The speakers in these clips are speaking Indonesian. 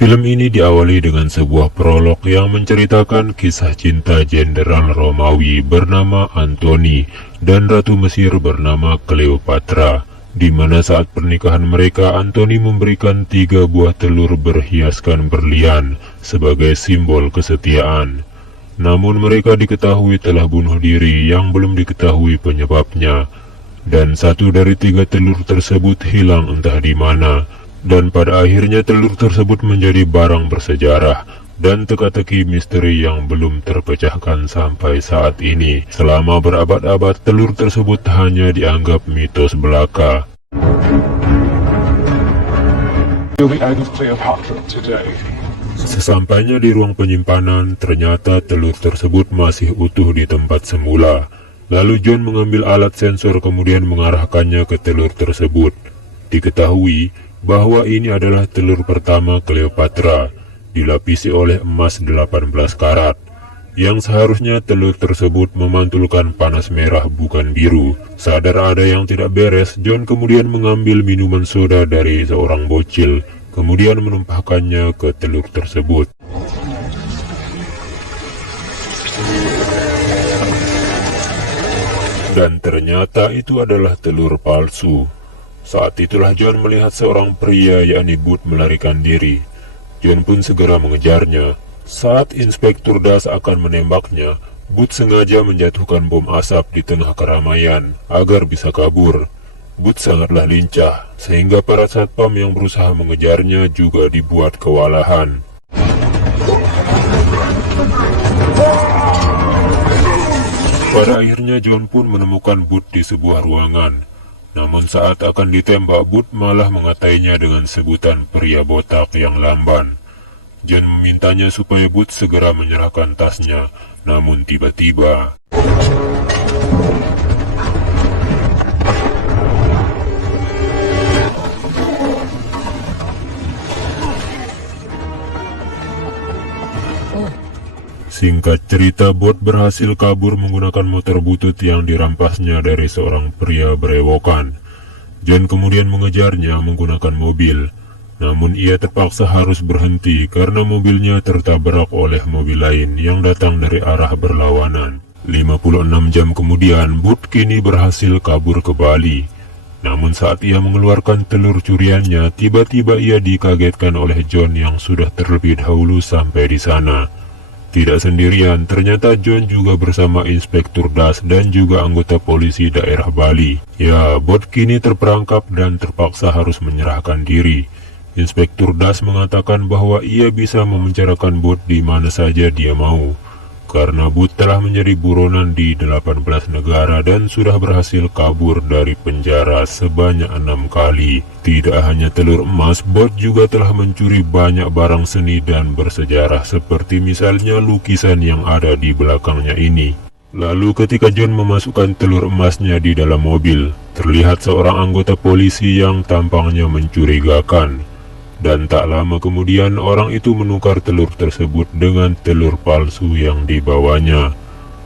Film ini diawali dengan sebuah prolog yang menceritakan kisah cinta Jenderal Romawi bernama Antoni dan Ratu Mesir bernama Cleopatra, di mana saat pernikahan mereka Antoni memberikan 3 buah telur berhiaskan berlian sebagai simbol kesetiaan. Namun mereka diketahui telah bunuh diri yang belum diketahui penyebabnya, dan 1 dari 3 telur tersebut hilang entah di mana. Dan pada akhirnya telur tersebut menjadi barang bersejarah dan teka-teki misteri yang belum terpecahkan sampai saat ini. Selama berabad-abad telur tersebut hanya dianggap mitos belaka. Sesampainya di ruang penyimpanan, ternyata telur tersebut masih utuh di tempat semula. Lalu John mengambil alat sensor kemudian mengarahkannya ke telur tersebut. Diketahui bahwa ini adalah telur pertama Cleopatra, dilapisi oleh emas 18 karat, yang seharusnya telur tersebut memantulkan panas merah bukan biru. Sadar ada yang tidak beres, John kemudian mengambil minuman soda dari seorang bocil, kemudian menumpahkannya ke telur tersebut. Dan ternyata itu adalah telur palsu. Saat itulah John melihat seorang pria yakni Booth melarikan diri. John pun segera mengejarnya. Saat Inspektur Das akan menembaknya, Booth sengaja menjatuhkan bom asap di tengah keramaian agar bisa kabur. Booth sangatlah lincah, sehingga para satpam yang berusaha mengejarnya juga dibuat kewalahan. Pada akhirnya John pun menemukan Booth di sebuah ruangan. Namun saat akan ditembak, Booth malah mengatainya dengan sebutan pria botak yang lamban. John memintanya supaya Booth segera menyerahkan tasnya, namun tiba-tiba singkat cerita, Booth berhasil kabur menggunakan motor butut yang dirampasnya dari seorang pria berewokan. John kemudian mengejarnya menggunakan mobil, namun ia terpaksa harus berhenti karena mobilnya tertabrak oleh mobil lain yang datang dari arah berlawanan. 56 jam kemudian, Booth kini berhasil kabur ke Bali. Namun saat ia mengeluarkan telur curiannya, tiba-tiba ia dikagetkan oleh John yang sudah terlebih dahulu sampai di sana. Tidak sendirian, ternyata John juga bersama Inspektur Das dan juga anggota polisi daerah Bali. Ya, Booth kini terperangkap dan terpaksa harus menyerahkan diri. Inspektur Das mengatakan bahwa ia bisa memenjarakan Booth di mana saja dia mau, karena Booth telah menjadi buronan di 18 negara dan sudah berhasil kabur dari penjara sebanyak 6 kali. Tidak hanya telur emas, Booth juga telah mencuri banyak barang seni dan bersejarah seperti misalnya lukisan yang ada di belakangnya ini. Lalu ketika John memasukkan telur emasnya di dalam mobil, terlihat seorang anggota polisi yang tampangnya mencurigakan. Dan tak lama kemudian orang itu menukar telur tersebut dengan telur palsu yang dibawanya.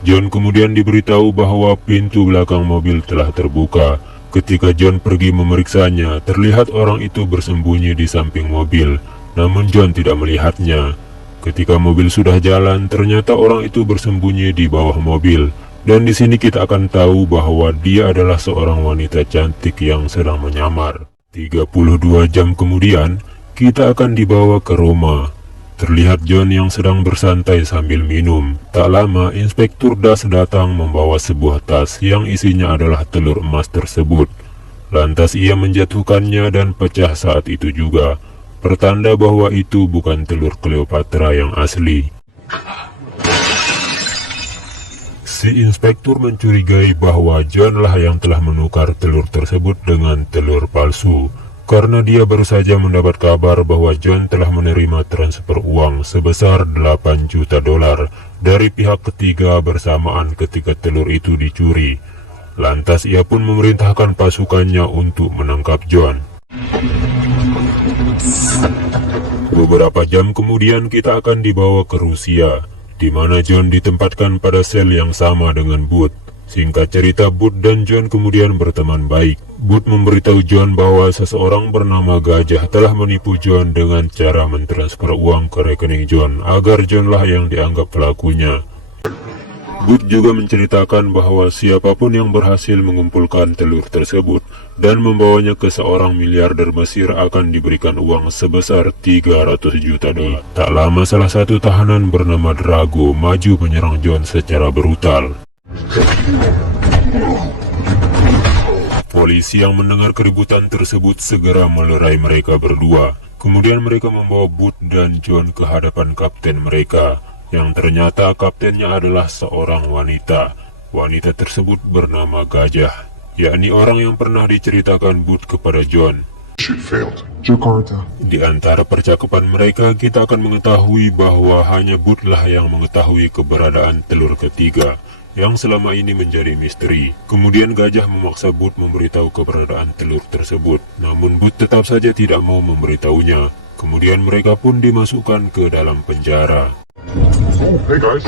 John kemudian diberitahu bahwa pintu belakang mobil telah terbuka. Ketika John pergi memeriksanya, terlihat orang itu bersembunyi di samping mobil, namun John tidak melihatnya. Ketika mobil sudah jalan, ternyata orang itu bersembunyi di bawah mobil. Dan di sini kita akan tahu bahwa dia adalah seorang wanita cantik yang sedang menyamar. 32 jam kemudian, kita akan dibawa ke Roma. Terlihat John yang sedang bersantai sambil minum. Tak lama, Inspektur Das datang membawa sebuah tas yang isinya adalah telur emas tersebut. Lantas ia menjatuhkannya dan pecah saat itu juga. Pertanda bahwa itu bukan telur Cleopatra yang asli. Si inspektur mencurigai bahwa John lah yang telah menukar telur tersebut dengan telur palsu, karena dia baru saja mendapat kabar bahwa John telah menerima transfer uang sebesar 8 juta dolar dari pihak ketiga bersamaan ketika telur itu dicuri. Lantas ia pun memerintahkan pasukannya untuk menangkap John. Beberapa jam kemudian kita akan dibawa ke Rusia, di mana John ditempatkan pada sel yang sama dengan Booth. Singkat cerita, Bud dan John kemudian berteman baik. Bud memberitahu John bahwa seseorang bernama Gajah telah menipu John dengan cara mentransfer uang ke rekening John agar John lah yang dianggap pelakunya. Bud juga menceritakan bahwa siapapun yang berhasil mengumpulkan telur tersebut dan membawanya ke seorang miliarder Mesir akan diberikan uang sebesar 300 juta dolar. Tak lama salah satu tahanan bernama Drago maju menyerang John secara brutal. Polisi yang mendengar keributan tersebut segera melerai mereka berdua. Kemudian mereka membawa Bud dan John ke hadapan kapten mereka, yang ternyata kaptennya adalah seorang wanita. Wanita tersebut bernama Gajah, yakni orang yang pernah diceritakan Bud kepada John. Jakarta. Di antara percakapan mereka, kita akan mengetahui bahwa hanya Bud lah yang mengetahui keberadaan telur ketiga, yang selama ini menjadi misteri. Kemudian Gajah memaksa Bud memberitahu keberadaan telur tersebut, namun Bud tetap saja tidak mau memberitahunya. Kemudian mereka pun dimasukkan ke dalam penjara. Hey guys.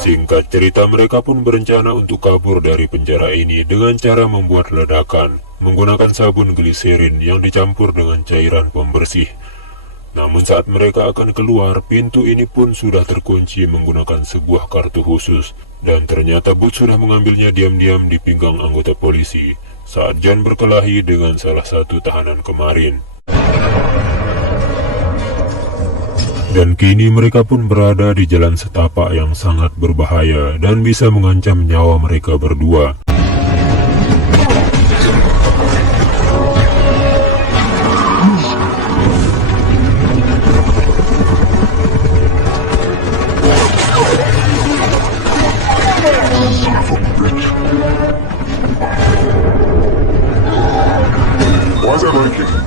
Singkat cerita, mereka pun berencana untuk kabur dari penjara ini dengan cara membuat ledakan, menggunakan sabun gliserin yang dicampur dengan cairan pembersih. Namun saat mereka akan keluar, pintu ini pun sudah terkunci menggunakan sebuah kartu khusus, dan ternyata Bud sudah mengambilnya diam-diam di pinggang anggota polisi saat John berkelahi dengan salah satu tahanan kemarin. Dan kini mereka pun berada di jalan setapak yang sangat berbahaya dan bisa mengancam nyawa mereka berdua. Why is that ranking?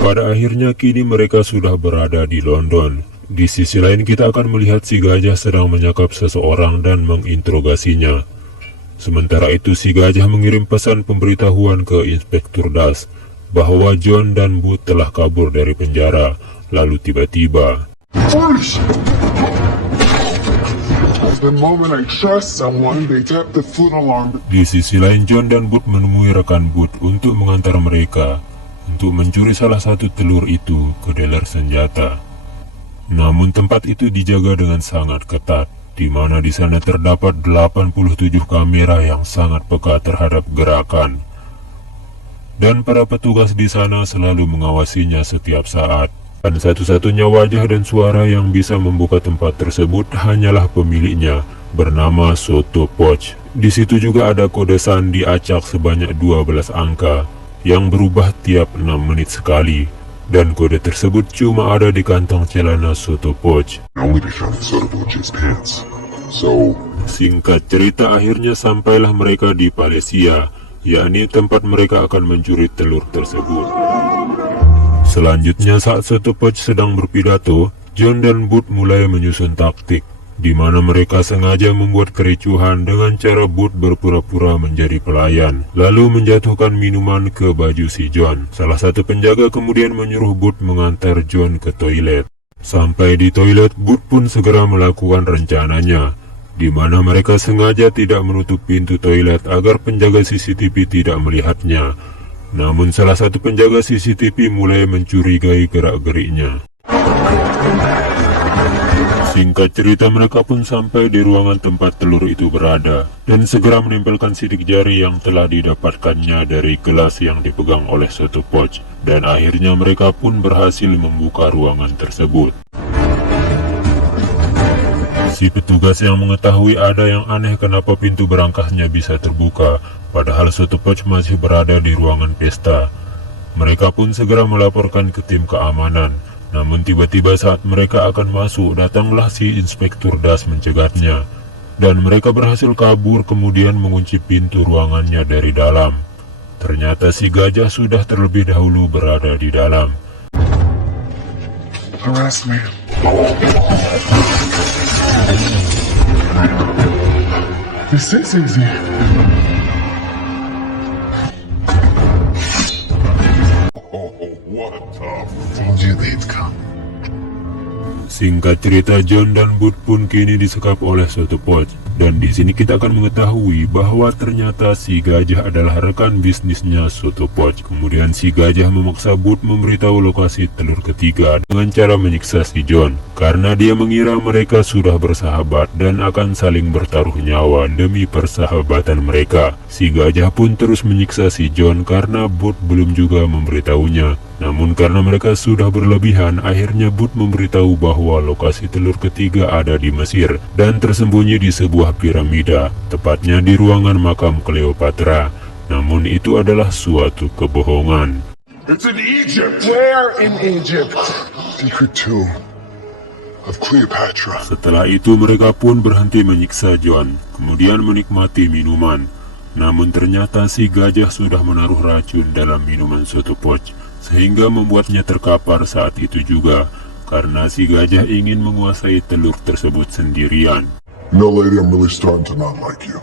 Pada akhirnya kini mereka sudah berada di London. Di sisi lain kita akan melihat si Gajah sedang menyekap seseorang dan menginterogasinya. Sementara itu si Gajah mengirim pesan pemberitahuan ke Inspektur Das bahwa John dan Bud telah kabur dari penjara. Lalu tiba-tiba The moment I trust someone, they tap the food alarm. di sisi lain John dan Bud menemui rekan Bud untuk mengantar mereka untuk mencuri salah satu telur itu ke dealer senjata. Namun tempat itu dijaga dengan sangat ketat, di mana di sana terdapat 87 kamera yang sangat peka terhadap gerakan. Dan para petugas di sana selalu mengawasinya setiap saat. Dan satu-satunya wajah dan suara yang bisa membuka tempat tersebut hanyalah pemiliknya, bernama Soto Poch. Di situ juga ada kode sandi acak sebanyak 12 angka yang berubah tiap 6 menit sekali, dan kode tersebut cuma ada di kantong celana Soto Poch. Only be found in Soto Poch's pants. So, Singkat cerita, akhirnya sampailah mereka di Palesia, yakni tempat mereka akan mencuri telur tersebut. Selanjutnya saat Soto Poch sedang berpidato, John dan Bud mulai menyusun taktik, di mana mereka sengaja membuat kericuhan dengan cara Bud berpura-pura menjadi pelayan, lalu menjatuhkan minuman ke baju si John. Salah satu penjaga kemudian menyuruh Bud mengantar John ke toilet. Sampai di toilet, Bud pun segera melakukan rencananya, di mana mereka sengaja tidak menutup pintu toilet agar penjaga CCTV tidak melihatnya. Namun salah satu penjaga CCTV mulai mencurigai gerak-geriknya. Singkat cerita, mereka pun sampai di ruangan tempat telur itu berada dan segera menempelkan sidik jari yang telah didapatkannya dari gelas yang dipegang oleh Soto Poch, dan akhirnya mereka pun berhasil membuka ruangan tersebut. Si petugas yang mengetahui ada yang aneh kenapa pintu berangkasnya bisa terbuka, padahal Soto Poch masih berada di ruangan pesta. Mereka pun segera melaporkan ke tim keamanan. Namun tiba-tiba saat mereka akan masuk, datanglah si Inspektur Das mencegatnya. Dan mereka berhasil kabur kemudian mengunci pintu ruangannya dari dalam. Ternyata si Gajah sudah terlebih dahulu berada di dalam. harass me. This is easy. Oh, what a tough. Told you they'd Singkat cerita, John dan Bud pun kini disekap oleh suatu pos. Dan di sini kita akan mengetahui bahwa ternyata si gajah adalah rekan bisnisnya suatu pos. Kemudian si gajah memaksa Bud memberitahu lokasi telur ketiga dengan cara menyiksa si John, karena dia mengira mereka sudah bersahabat dan akan saling bertaruh nyawa demi persahabatan mereka. Si gajah pun terus menyiksa si John karena Bud belum juga memberitahunya. Namun karena mereka sudah berlebihan, akhirnya Bud memberitahu bahwa lokasi telur ketiga ada di Mesir dan tersembunyi di sebuah piramida, tepatnya di ruangan makam Cleopatra. Namun itu adalah suatu kebohongan. It's in Egypt! Where in Egypt? Secret tomb of Cleopatra. Setelah itu mereka pun berhenti menyiksa John, kemudian menikmati minuman. Namun ternyata si gajah sudah menaruh racun dalam minuman suatu pos, sehingga membuatnya terkapar saat itu juga, karena si gajah ingin menguasai telur tersebut sendirian. No, lady, I'm really starting to not like you.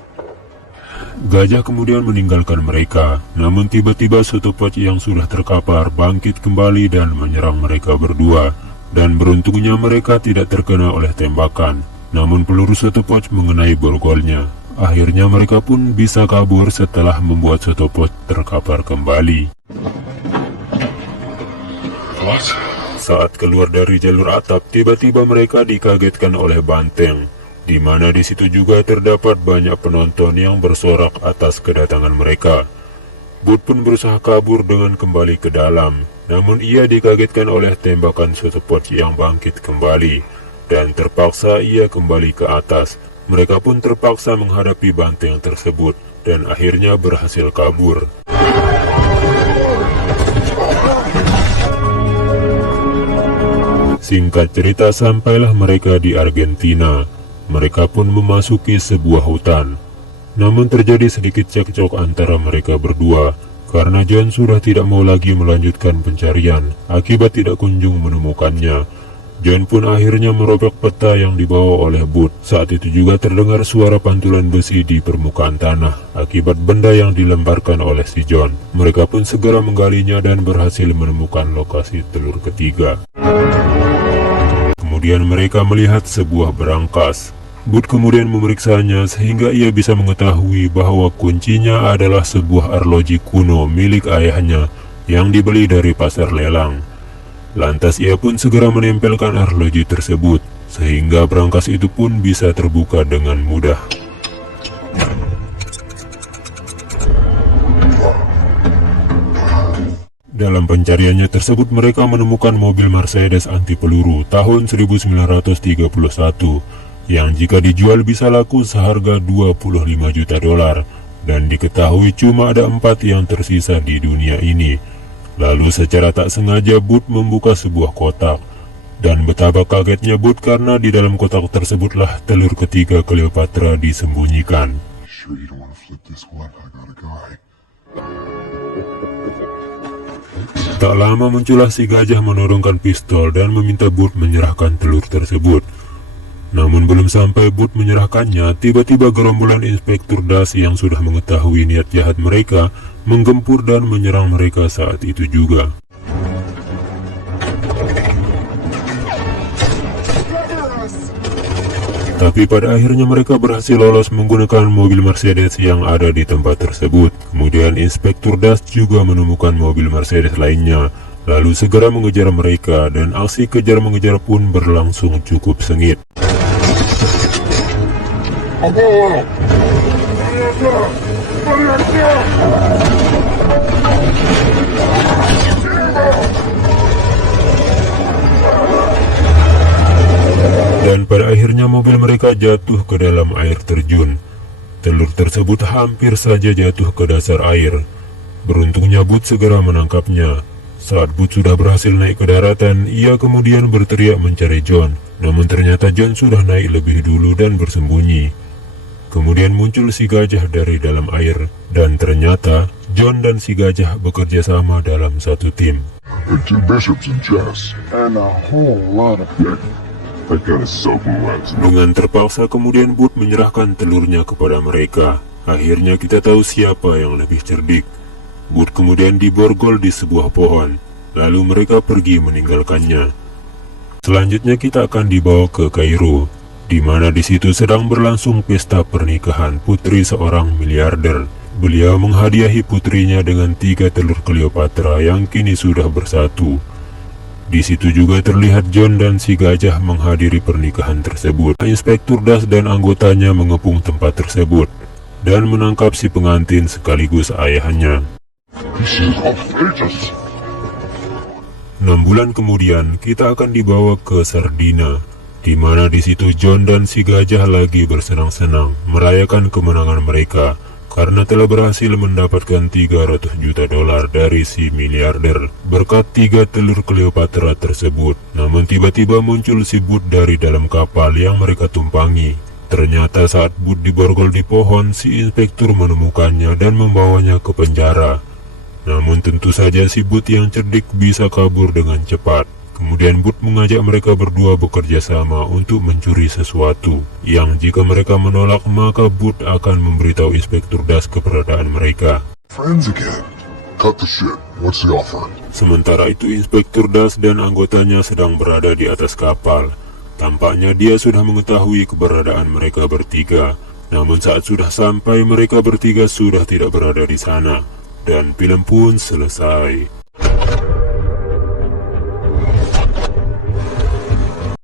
Gajah kemudian meninggalkan mereka, namun tiba-tiba suatu pos yang sudah terkapar bangkit kembali dan menyerang mereka berdua. Dan beruntungnya mereka tidak terkena oleh tembakan, namun peluru suatu pos mengenai borgolnya. Akhirnya mereka pun bisa kabur setelah membuat suatu pos terkapar kembali. What? Saat keluar dari jalur atap, tiba-tiba mereka dikagetkan oleh banteng, di mana di situ juga terdapat banyak penonton yang bersorak atas kedatangan mereka. Bud pun berusaha kabur dengan kembali ke dalam, namun ia dikagetkan oleh tembakan suatu pos yang bangkit kembali, dan terpaksa ia kembali ke atas. Mereka pun terpaksa menghadapi banteng tersebut, dan akhirnya berhasil kabur. Singkat cerita, sampailah mereka di Argentina. Mereka pun memasuki sebuah hutan. Namun terjadi sedikit cekcok antara mereka berdua, karena John sudah tidak mau lagi melanjutkan pencarian, akibat tidak kunjung menemukannya. John pun akhirnya merobek peta yang dibawa oleh Bud. Saat itu juga terdengar suara pantulan besi di permukaan tanah, akibat benda yang dilemparkan oleh si John. Mereka pun segera menggalinya dan berhasil menemukan lokasi telur ketiga. Kemudian mereka melihat sebuah berangkas. Bud kemudian memeriksanya sehingga ia bisa mengetahui bahwa kuncinya adalah sebuah arloji kuno milik ayahnya yang dibeli dari pasar lelang. Lantas ia pun segera menempelkan arloji tersebut, sehingga berangkas itu pun bisa terbuka dengan mudah. Dalam pencariannya tersebut mereka menemukan mobil Mercedes anti peluru tahun 1931 yang jika dijual bisa laku seharga 25 juta dolar, dan diketahui cuma ada 4 yang tersisa di dunia ini. Lalu secara tak sengaja Bud membuka sebuah kotak, dan betapa kagetnya Bud karena di dalam kotak tersebutlah telur ketiga Cleopatra disembunyikan. Sure you don't want to flip this one? I got a guy. Tak lama muncullah si gajah menodongkan pistol dan meminta Bud menyerahkan telur tersebut. Namun belum sampai Bud menyerahkannya, tiba-tiba gerombolan Inspektur Das yang sudah mengetahui niat jahat mereka menggempur dan menyerang mereka saat itu juga. Tapi pada akhirnya mereka berhasil lolos menggunakan mobil Mercedes yang ada di tempat tersebut. Kemudian Inspektur Das juga menemukan mobil Mercedes lainnya, lalu segera mengejar mereka, dan aksi kejar-mengejar pun berlangsung cukup sengit. Dan pada akhirnya mobil mereka jatuh ke dalam air terjun. Telur tersebut hampir saja jatuh ke dasar air. Beruntungnya Bud segera menangkapnya. Saat Bud sudah berhasil naik ke daratan, ia kemudian berteriak mencari John. Namun ternyata John sudah naik lebih dulu dan bersembunyi. Kemudian muncul si gajah dari dalam air, dan ternyata John dan si gajah bekerja sama dalam satu tim. And 2 bishops in chess. And a whole lot of that. That guy is so cool. Dengan terpaksa kemudian Bud menyerahkan telurnya kepada mereka. Akhirnya kita tahu siapa yang lebih cerdik. Bud kemudian diborgol di sebuah pohon, lalu mereka pergi meninggalkannya. Selanjutnya kita akan dibawa ke Kairo, di mana di situ sedang berlangsung pesta pernikahan putri seorang miliarder. Beliau menghadiahi putrinya dengan 3 telur Cleopatra yang kini sudah bersatu. Di situ juga terlihat John dan si gajah menghadiri pernikahan tersebut. Inspektur Das dan anggotanya mengepung tempat tersebut dan menangkap si pengantin sekaligus ayahnya. This is outrageous. 6 bulan kemudian kita akan dibawa ke Sardinia, di mana di situ John dan si gajah lagi bersenang-senang merayakan kemenangan mereka karena telah berhasil mendapatkan 300 juta dolar dari si miliarder berkat 3 telur Cleopatra tersebut. Namun tiba-tiba muncul si Bud dari dalam kapal yang mereka tumpangi. Ternyata saat Bud diborgol di pohon, si inspektur menemukannya dan membawanya ke penjara. Namun tentu saja si Bud yang cerdik bisa kabur dengan cepat. Kemudian Bud mengajak mereka berdua bekerja sama untuk mencuri sesuatu, yang jika mereka menolak maka Bud akan memberitahu Inspektur Das keberadaan mereka. Friends again. Cut the shit. What's the offer? Sementara itu Inspektur Das dan anggotanya sedang berada di atas kapal. Tampaknya dia sudah mengetahui keberadaan mereka bertiga. Namun saat sudah sampai mereka bertiga sudah tidak berada di sana. Dan film pun selesai.